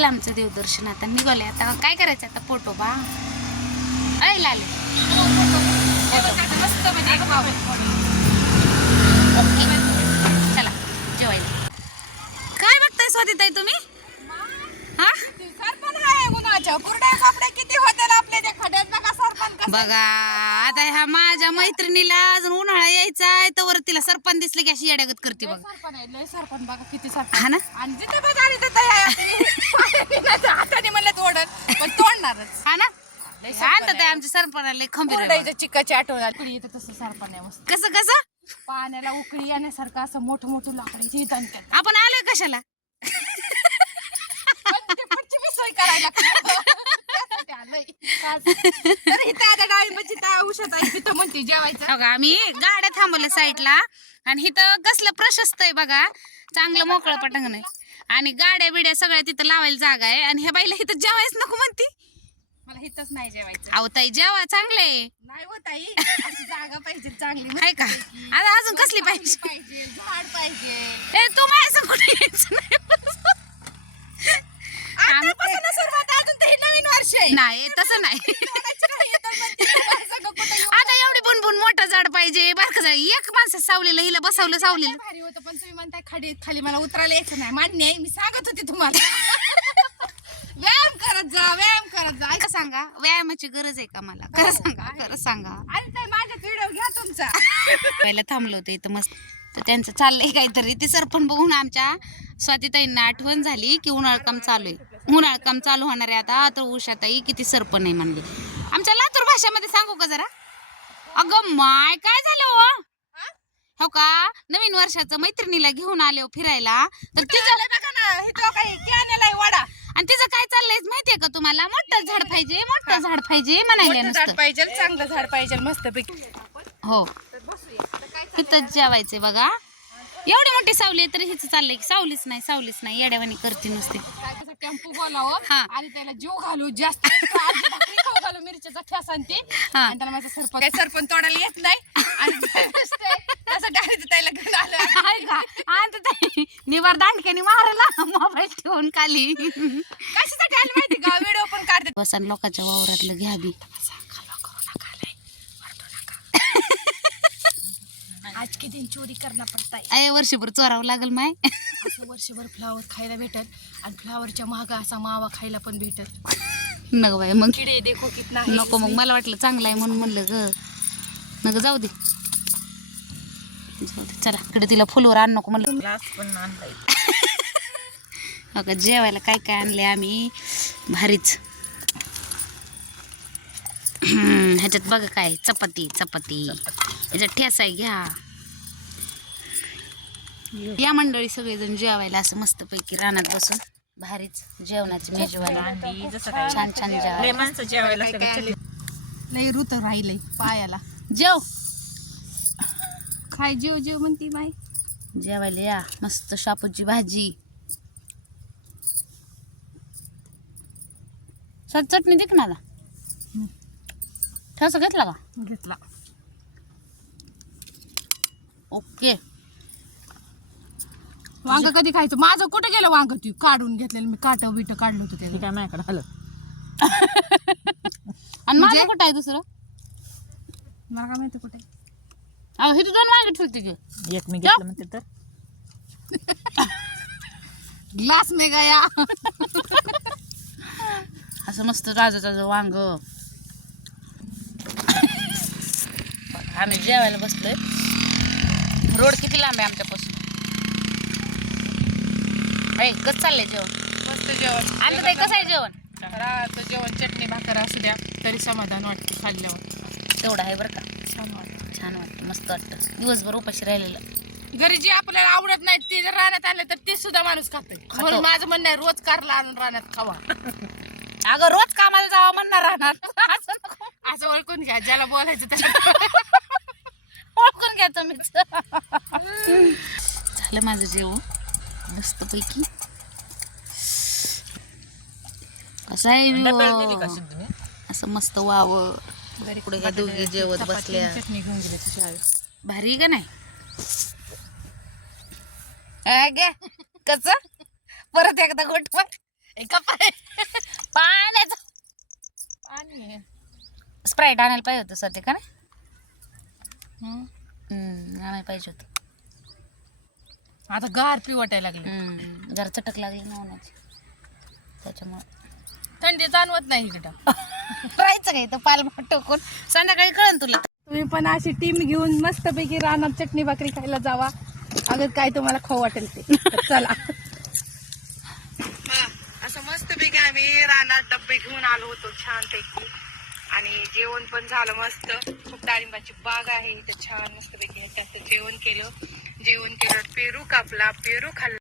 झालं आमचं देवदर्शन आता निघाले. आता काय करायचं आता फोटो बा अय लाले. चला जेवायला. काय बघताय स्वातीताई तुम्ही? हा? बघा आता ह्या माझ्या मैत्रिणीला अजून उन्हाळा यायचा आहे तर तिला सरपण दिसलं की अशी येड्यागत करते बघा सरपण आहे लय सरपण बघा किती सरपण हा ना आणि जिथे तिथे. हाताने म्हणलं तोडत पण तोडणारच हा ना लय सरपण आणतात आहे. आमच्या सरपणाला खंबीर आहे चिकाची आठवण आली कुडी येतं तसं सरपण आहे मस्त. कसं कसं पाण्याला उकळी येण्यासारखं असं मोठं मोठं लाकडाची. आपण आलोय कशाला पण ते पुढची बी सोय करायला लागते. म्हणते जेवायचं. बघा आम्ही गाड्या थांबवल्या साईडला. आणि इथं कसलं प्रशस्त आहे बघा. चांगलं मोकळं पटंगण आहे. आणि गाड्या बिड्या सगळ्या तिथं लावायला जागा आहे. आणि ह्या बाईला इथं जेवायच नको म्हणती. मला इथंच नाही जेवायचं. अहो ताई जेवा चांगलं आहे. नाही होत आई अशी जागा पाहिजे चांगली आहे का? आता अजून कसली पाहिजे? पाहिजे झाड पाहिजे. ए तू माझ्या कुठे यायचं नाही आतापासून सुरुवात अजून तर हे नवीन वर्ष आहे नाही. तसं नाही. आता एवढी बुनबुन मोठं झाड पाहिजे बारकं झाड. एक माणसं सावलेलं हिला बसवलं सावलेलं. भारी होतं पण तुम्ही म्हणताय खाली खाली मला उतरायला यायचं नाही. मान्य आहे मी सांगत होते तुम्हाला. व्यायाम करत जा व्यायाम करत जा. खरं सांगा व्यायामाची गरज आहे का मला? खरं सांगा खरं सांगा. आणि ताई माझा व्हिडिओ घ्या तुमचा. पहिला थांबलो होते इथं मस्त. तर त्यांचं चाललंय काहीतरी. ते सरपण बघून आमच्या स्वातीताईंना आठवण झाली की उन्हाळ काम चालू आहे. उन्हाळ काम चालू होणार आहे आता. तर उषाताई किती सरपण आहे म्हणले. आमच्या लातूर भाषेमध्ये सांगू का जरा? अगं माय काय झालं हो? हो का? नवीन वर्षाचं मैत्रिणीला घेऊन आले हो फिरायला. तर तिचं हे आणि तिचं काय चाललंय माहितीये का तुम्हाला? मोठं झाड पाहिजे मोठं झाड पाहिजे म्हणायला झाड नुसतं. पाहिजे चांगलं झाड पाहिजे मस्त पैकी हो. तिथंच जेवायचंय बघा. एवढी मोठी सावली आहे तरी हिचं चाललंय की सावलीच नाही सावलीच नाही येड्यावानी करते नुसते. टेम्पो बोलावं हा. आणि त्याला जीव घालू जास्त भाकरी खाऊ घालू मिरच्याचा ठेस आणि ते. हा. आणि त्याला माझा सरपण काय सरपण तोडायला येत नाही. आणि त्याला घेऊन आलं. आहे का? आणि ते निवार दांडक्याने मारला मोबाईल ठेवून खाली. कशासाठी आली माहिती का? व्हिडिओ पण काढते. बसन लोकांच्या वावरातलं घ्या आज किती चोरी करणं पडताय? अय वर्षभर चोरावं लागल माय. असं वर्षभर फ्लावर खायला भेटत आणि फ्लावरच्या महागा असा मावा खायला पण भेटत नग बाय मग किडे देखो कितना है नको मग मला वाटलं चांगलं आहे म्हणून म्हणलं ग. नग जाऊ दे. जाऊ दे चला इकडे तिला फुलवर आण नको म्हणलं. ग्लास पण आणलाय. हो का जेवायला काय काय आणले आम्ही? भारीच. हम्म, ह्याच्यात बघा काय चपाती चपाती. ह्याच्यात ठेसाय घ्या. या मंडळी सगळेजण जेवायला असं मस्तपैकी रानात बसून भारीच जेवणाची मेजवानी छान छान जेवायला. माणसं जेवायला लय ऋत राहिलंय पायाला. जेव. खाय जीव जीव म्हणती बाई? जेवायला या. मस्त शापूची भाजी. सर चटणी दे ना ठसा घेतला का? घेतला. ओके. वांग कधी खायचं? माझं कुठे गेलं वांग? तू काढून घेतलेलं मी काट बिट काढलं होतं त्याचं काय माझ्याकडे आलं आणि माझं कुठं आहे दुसरं? मला काय माहिती कुठे अहो हे दोन वांगे ठेवते की एक मी घेतलं म्हणते तर. ग्लास मे गया. असं मस्त ताजं ताजं वांग. आम्ही जेवायला बसलोय. रोड किती लांब आहे आमच्यापासून? ऐ कसं चाललंय जेवण? मस्त जेवण. आम्ही ताई कसं आहे जेवण? राहतं जेवण चटणी भाकर असू द्या तरी समाधान वाटते खाल्ल्यावर. तेवढं आहे बरं का. छान वाटतं. छान वाटतं मस्त वाटतं. दिवसभर उपाशी राहिलेलं. घरी जे आपल्याला आवडत नाही ते जर रानात आणलं तर ते सुद्धा माणूस खातोय. म्हणून माझं म्हणणं आहे रोज कारला आणून रानात खावा. अगं रोज कामाला जावं म्हणणार राहणार असं नको. असं ओळखून घ्या ज्याला बोलायचं त्याला. ओळखून घ्या तुम्हीच. झालं माझं जेवण. मस्तपैकी कसं आहे असं मस्त वाव. पुढे ह्या दोघी जेवत बसल्या. भारी का नाही? गे. कस? परत एकदा घोट पण पाण्याच. पाणी स्प्राईट आणायला पाहिजे होतं सध्या का नाही? आणायला पाहिजे होत. आता गार पिवटायला लागली. घर चटक लागली ना त्याच्यामुळे. थंडी जाणवत नाही इकडं राहायचं काय तर पालमा टोकून? संध्याकाळी कळन तुला. तुम्ही पण अशी टीम घेऊन मस्तपैकी रानात चटणी भाकरी खायला जावा. अगं काय तुम्हाला खाऊ वाटेल ते. तर चला. असं मस्तपैकी आम्ही रानात डब्बे घेऊन आलो होतो छानपैकी. आणि जेवण पण झालं मस्त. खूप डाळिंबाची बाग आहे. इथे छान मस्तपैकी त्यात जेवण केलं. जेवण केलं पेरू कापला पेरू खाल्ला.